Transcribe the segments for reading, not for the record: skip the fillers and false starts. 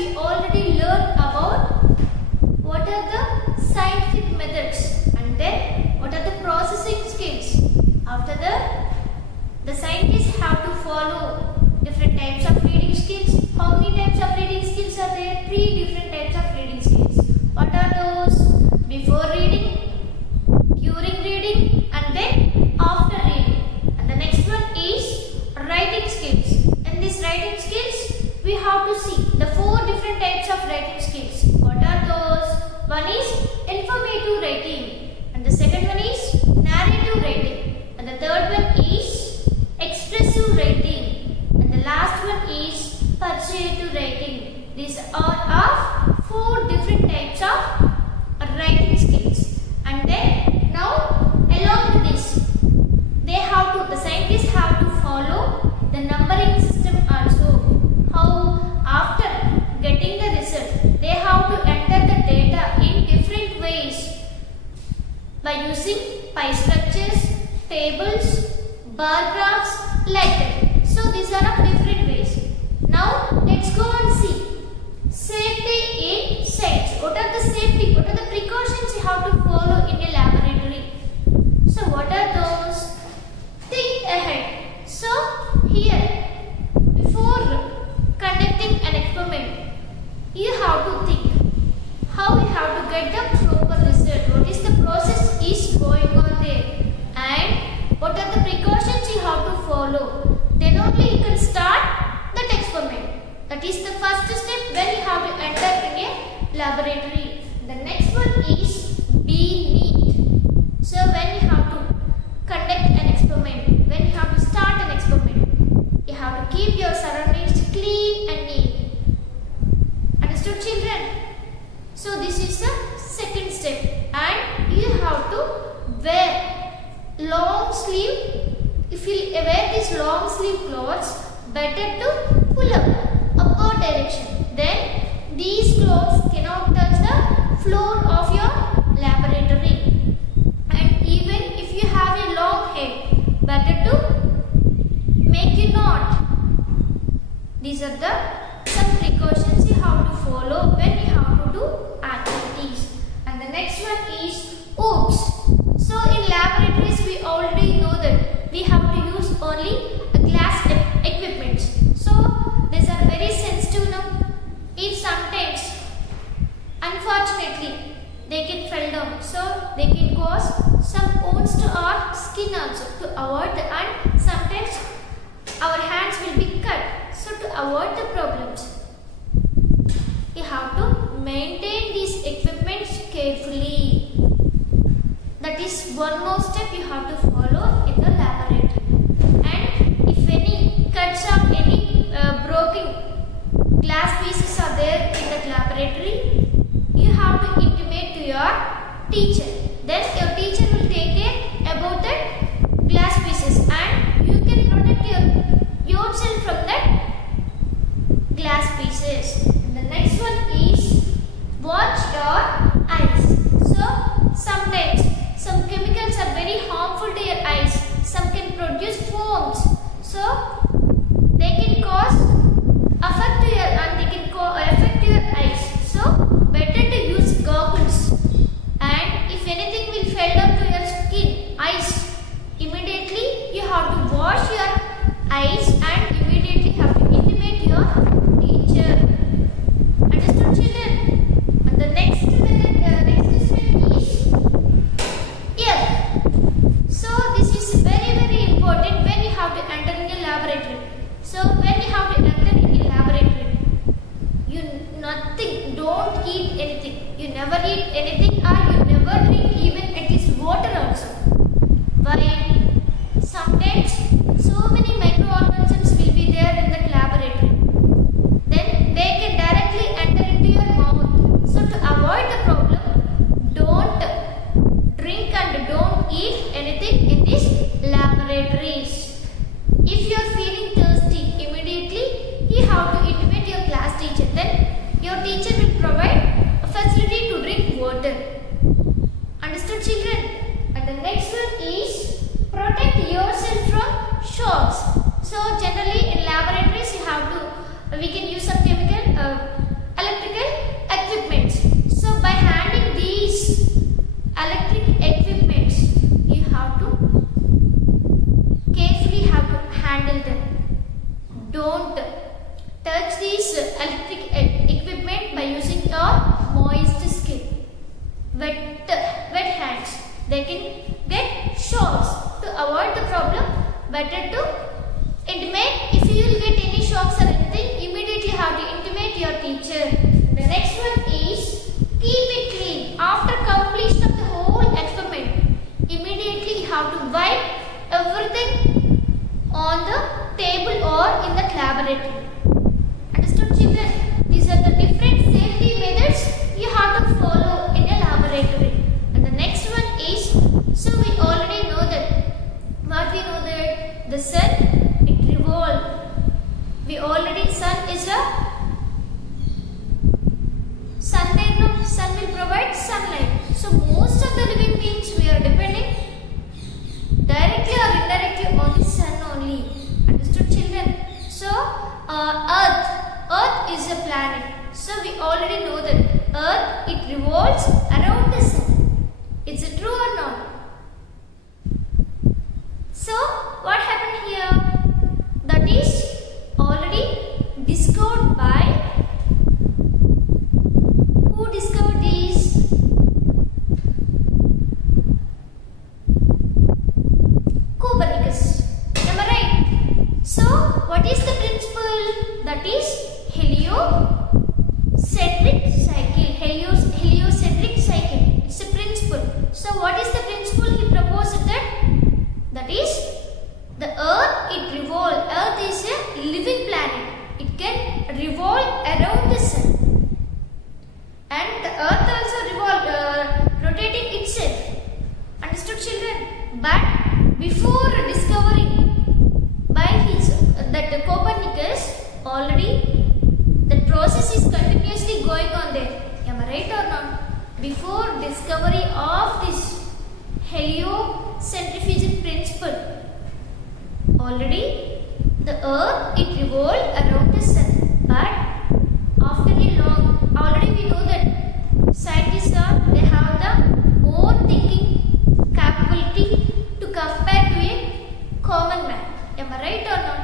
we already learned about what are the scientific methods and then what are the processing skills. After that, the scientists have to follow different types of reading skills. How many types of reading skills are there? 3 different types of reading skills. What are those? Before reading, during reading, and then after reading. And the next one is writing skills. In these writing skills, we have to see the 4 different types of writing skills. What are those? One is informative writing, and the second one is narrative writing, and the third one is expressive writing, and the last one is persuasive writing. These are 4 different types of writing skills. And then now along with this, the scientists have to follow the numbering system also. How after getting the result, they have to enter the data in different ways by using pie structures, tables, bar graphs, like that. So these are of different ways. Now let's go and see safety in science. What are the safety? What are the precautions you have to follow in a laboratory? So what are those? Think ahead. So here, before conducting an experiment, you have to think how you have to get the proper result. What is the process is going on there, and what are the precautions you have to follow. Then only you can start that experiment. That is the first step when you have to enter in a laboratory. The next one is be neat. So when you have to conduct an experiment, when you have to start an experiment, you have to keep your surroundings clean and neat. Understood, children? So this is the second step, and you have to wear long sleeve. If you wear these long sleeve clothes, better to pull up upward direction. Then these clothes cannot touch the floor of your laboratory. And even if you have a long head, better to make a knot. These are the some precautions you have to follow when you have to do activities. And the next one is oops. So in laboratories we already know that we have to use only glass equipment. So these are very sensitive now. If sometimes, unfortunately, they can fall down, so they can cause some wounds to our skin also. To avoid the, and sometimes our hands will be cut. So to avoid the problems, you have to maintain these equipments carefully. That is one more step you have to follow in the laboratory. And if any cuts or any broken glass pieces are there in that laboratory, you have to intimate to your teacher. Then your teacher will take care about that glass pieces, and you can protect yourself from that glass pieces. And the next one is watch your eyes. So sometimes some chemicals are very harmful to your eyes. Some can produce foams. So they can cause affect to your affect your eyes. So better to use goggles. And if anything will fall down to your skin, eyes, immediately you have to wash your eyes and immediately have to intimate your teacher. Understood, children? And the next step is ear. So this is very important when you have to enter in a laboratory. So when you have to enter in a laboratory, don't eat anything. You never eat anything, or you never drink even at least water also. Why? Sometimes so many microorganisms will be there in that laboratory. Then they can directly enter into your mouth. So to avoid the problem, don't drink and don't eat anything in these laboratories. If you are feeling thirsty, immediately you have to intimate your class teacher. Then your teacher will provide a facility to drink water. Understood, children? And the next one is protect yourself from shocks. So generally in laboratories we can use some chemical teacher. The next one is keep it clean. After completion of the whole experiment, immediately you have to wipe everything on the table or in the laboratory. Understood, children? These are the different safety methods you have to follow in a laboratory. And the next one is, so we already know that, what we know that the sun, it revolves. We already, sun is a sunlight, no? Sun will provide sunlight. So most of the living beings, we are depending directly or indirectly on the sun only. Understood, children? So Earth is a planet. So we already know that Earth, it revolves around the sun. Is it true or not? So what happened here? That is already discovered by, who discovered this? Copernicus. Am I right? So what is the principle? That is heliocentric cycle. Heliocentric cycle. It's a principle. So what is the principle he proposed that is the Earth, it revolves. Earth is a living planet. It can revolve around the sun. And the Earth also rotating itself. Understood, children? But before discovering by his that Copernicus, already the process is continuously going on there. Am I right or not? Before discovery of this heliocentrifugal principle, already the Earth, it revolved around the sun. But after a long, already we know that scientists they have the more thinking capability to compare to a common man. Am I right or not?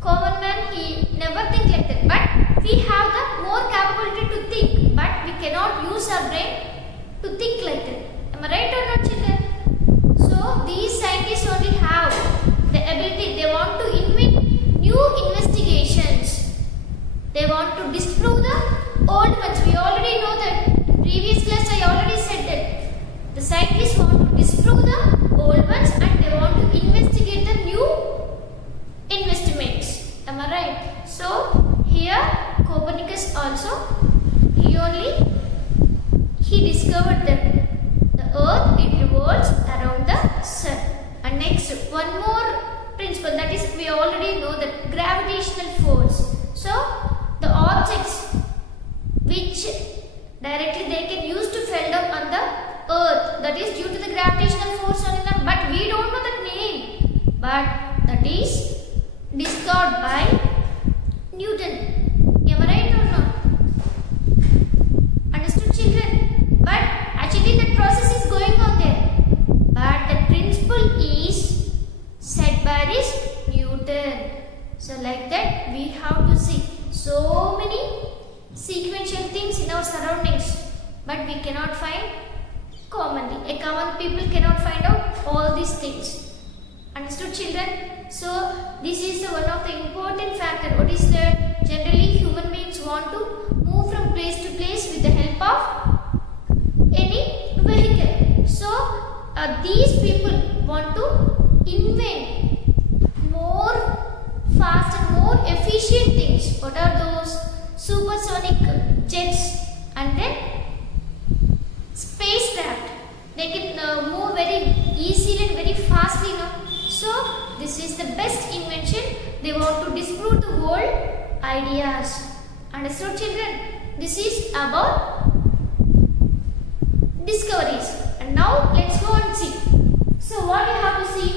Common man, he never think like that. But we have the more capability to think, but we cannot use our brain to think like that. Am I right or not, children? So these scientists only have the ability. They want to invent new investigations. They want to disprove the old ones. We already know that. In previous class I already said that the scientists want to disprove the old ones and they want to investigate the new investments. Am I right? So here Copernicus also, he discovered that the Earth, it revolves around the sun. And next, one more principle, that is we already know that gravitational force. So the objects which directly they can use to fall down on the Earth, that is due to the gravitational force on them, but we don't know the name. But that is discovered by Newton. Am I right or not? Understood, children? But actually that process is going on there. But the principle is set by this Newton. So like that we have to see so many sequential things in our surroundings, but we cannot find commonly. A common people cannot find out all these things. Understood, children? So this is one of the important factor. What is that? Generally human beings want to move from place to place with the help of any vehicle. So these people want to invent more fast and more efficient things. What are those? Supersonic jets and then spacecraft. They can move very easily and very fastly now. So this is the best invention. They want to disprove the old ideas. Understood, children? This is about discoveries. And now let's go and see. So what you have to see?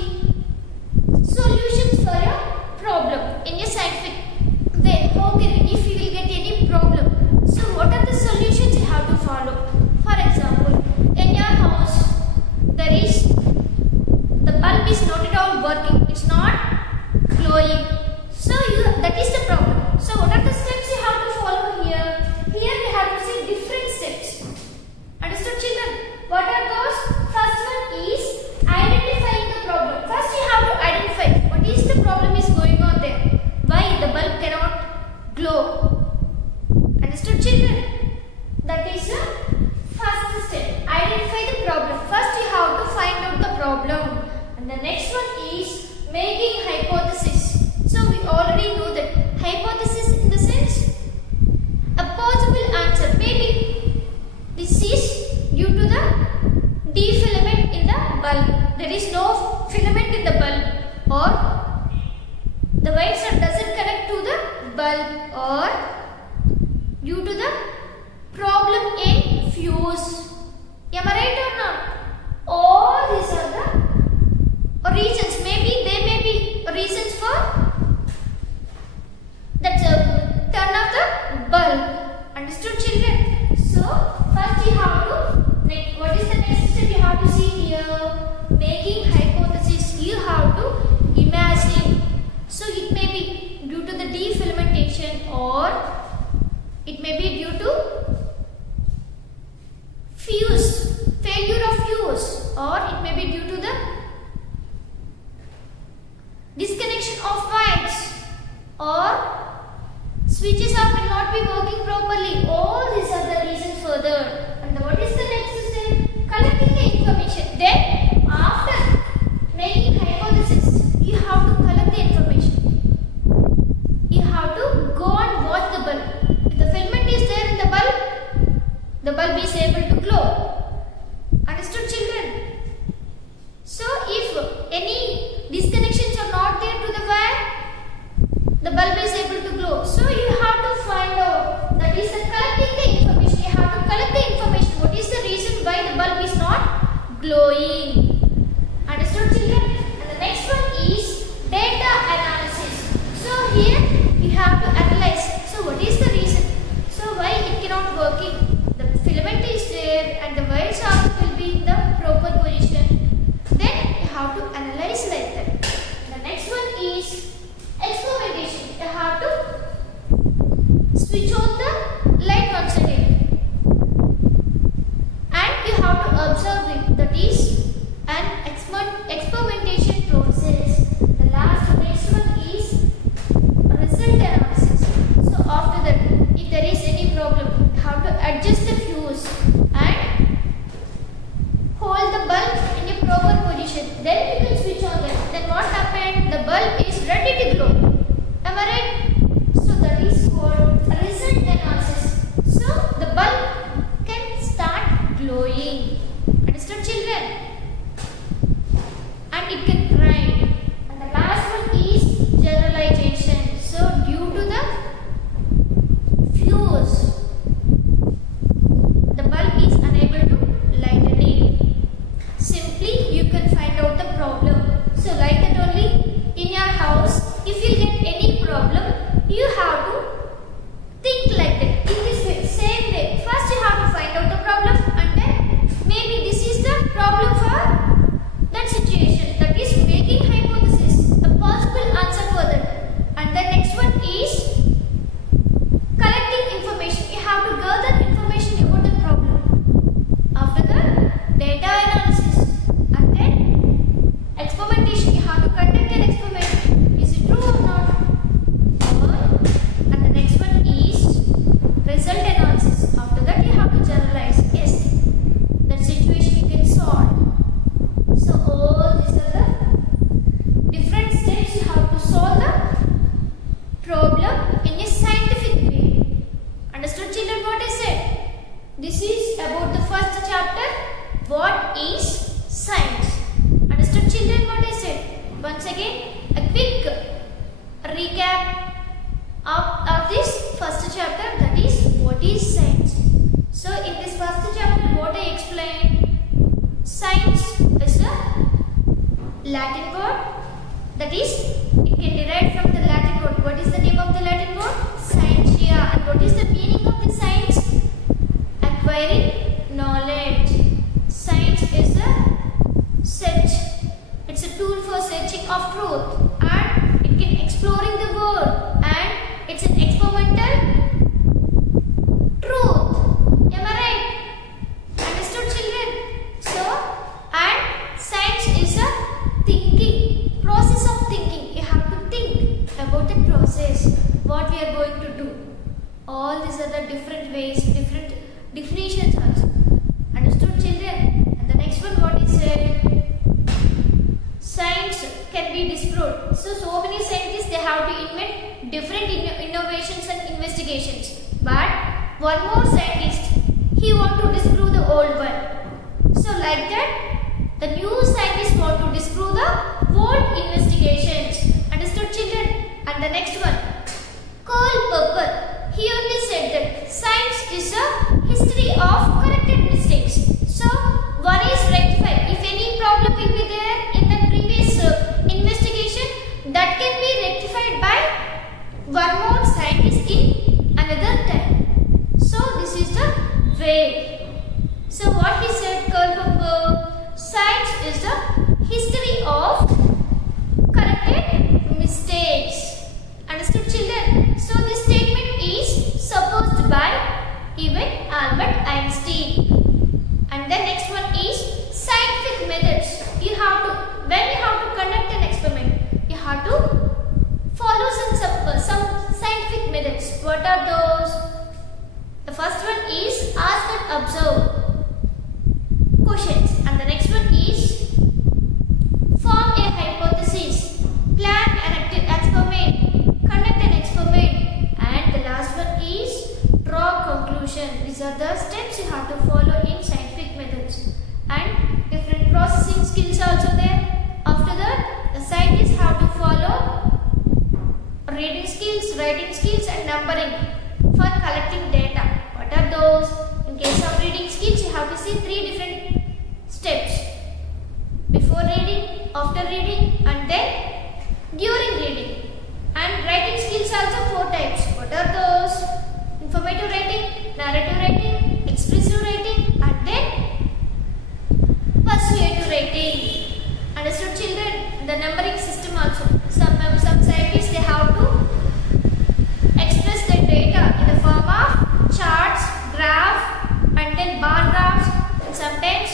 Solutions for a problem in a scientific way. Okay, if you will get any problem. So what are the solutions you have to follow? For example, in your house, there is the bulb is not at all working. It's not glowing. So that is the problem. So what are the steps you have to follow here? Here we have to see different steps. Understood, children? What are those? First one is identifying the problem. First you have to identify what is the problem due to the defilament in the bulb. There is no filament in the bulb, or the wires doesn't connect to the bulb, or due to the problem in fuse. Am I right or not? All these are the reasons. Maybe they may be reasons for that turn off the bulb. Understood, children? So first you have to, what is the next step you have to see here? Making hypothesis. You have to imagine. So it may be due to the defilamentation, or it may be due to fuse, failure of fuse, or it may be due to the disconnection of wires, or switches will not be working properly. All these are the reasons further. And what is the next step? Collecting the information. Then after making hypothesis, you have to collect the information. You have to go and watch the bulb. If the filament is there in the bulb is able to glow. Understood, children? So if any disconnections are not there to the wire, the bulb is able to glow. So you have to find out, that is collecting the information. You have to collect the information. What is the reason why the bulb is not glowing? Understood, children? And the next one is data analysis. So here you have to analyze. So what is the reason? So why it cannot working? The filament is there and the wires will be in the proper position. Then you have to analyze like that. The next one is experimentation. You have to switch on the light once again, and you have to observe it. That is an experimentation process. The next one is result analysis. So after that, if there is any problem, you have to adjust the fuse and hold the bulb in a proper position. Then you can switch on that. Then what happened? The bulb is ready to glow. Am I right? So that is called result analysis. So the bulb can start glowing. Understood, children? And it can bright. And the last one is generalization. So due to the fuse, the bulb is unable to lighten it. Simply you can find out the problem. So like that only in your house, if you get any problem, you have to think like that. In this way, same way. First you have to find out the problem, and then maybe this is the problem for that situation. That is making hypothesis, a possible answer for that. And the next one is collecting information. You have to gather information about the problem. After the data analysis, and then experimentation. You have to conduct an experiment. Is it true or not? And the next one is result analysis. After that, you have to generalize. Yes, that situation you can solve. So all these are the different steps you have to solve the problem in a scientific way. Understood, children, what I said? This is about the first chapter. What is science? Understood, children, what I said? Once again, a quick recap of this first chapter, that is what is science. So in this first chapter, what I explained, science is a Latin word, that is it can derive from the Latin word. What is the name of the Latin word? Scientia. And what is the meaning of the science? Acquiring knowledge. Science is a search. It's a tool for searching of truth, and it can exploring the world, and it's an experimental truth. Am I right? Understood, children? So, and science is a thinking, process of thinking. You have to think about the process, what we are going to do. All these are the different ways, different definitions also. Understood, children? And the next one, what is science can be disproved. So many scientists, they have to invent different innovations and investigations. But one more scientist, he want to disprove the old one. So like that, the new scientists want to disprove the old investigations. Understood, children? And the next one, Karl Popper. He only said that science is a history of corrected mistakes. So one is rectified. If any problem will be there in the previous investigation, that can be rectified by one more scientist in another time. So this is the way. So what he said, Karl Popper, science is the history of corrected mistakes. Understood, children? So this statement is supposed by even Albert Einstein. And the next one is scientific methods. You have to, when you have to conduct an experiment, you have to follow some scientific methods. What are those? The first one is ask and observe questions, and the next one is form a hypothesis, plan an experiment, conduct an experiment, and the last one is draw conclusion. These are the steps you have to follow in scientific methods, and different processing skills also there. After that, the scientists have to follow reading skills, writing skills, and numbering for collecting data. What are those? In case of reading skills, you have to see 3 different steps: before reading, after reading, and then during reading. And writing skills also 4 types. What are those? Informative writing, narrative writing, expressive writing, and then persuasive writing. Understood, children? The numbering system also. Some scientists, they have to express their data in the form of charts, graph, and then bar graphs. And sometimes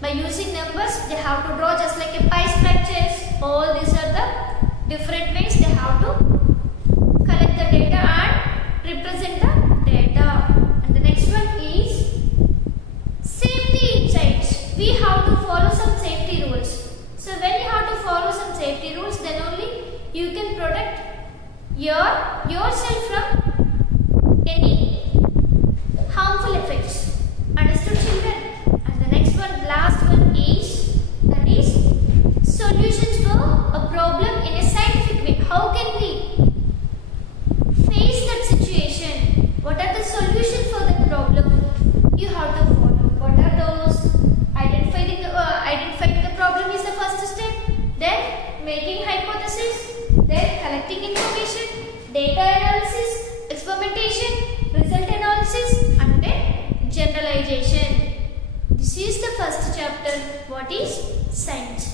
by using numbers, they have to draw just like a pie structures. All these are the different ways they have to collect the data and represent the data. And the next one is safety insights. We have to follow some safety rules. So when you have to follow some safety rules, then only you can protect yourself from any harmful effects. Understood, children? And the next one, last one is, that is solutions for a problem in a scientific way. How can we face that situation? What are the solutions for that problem? You have to follow. What are those? Identifying the problem is the first step. Then making hypothesis. Then collecting information. Data analysis. Experimentation. Result analysis. And then generalization. This is the first chapter. What is science?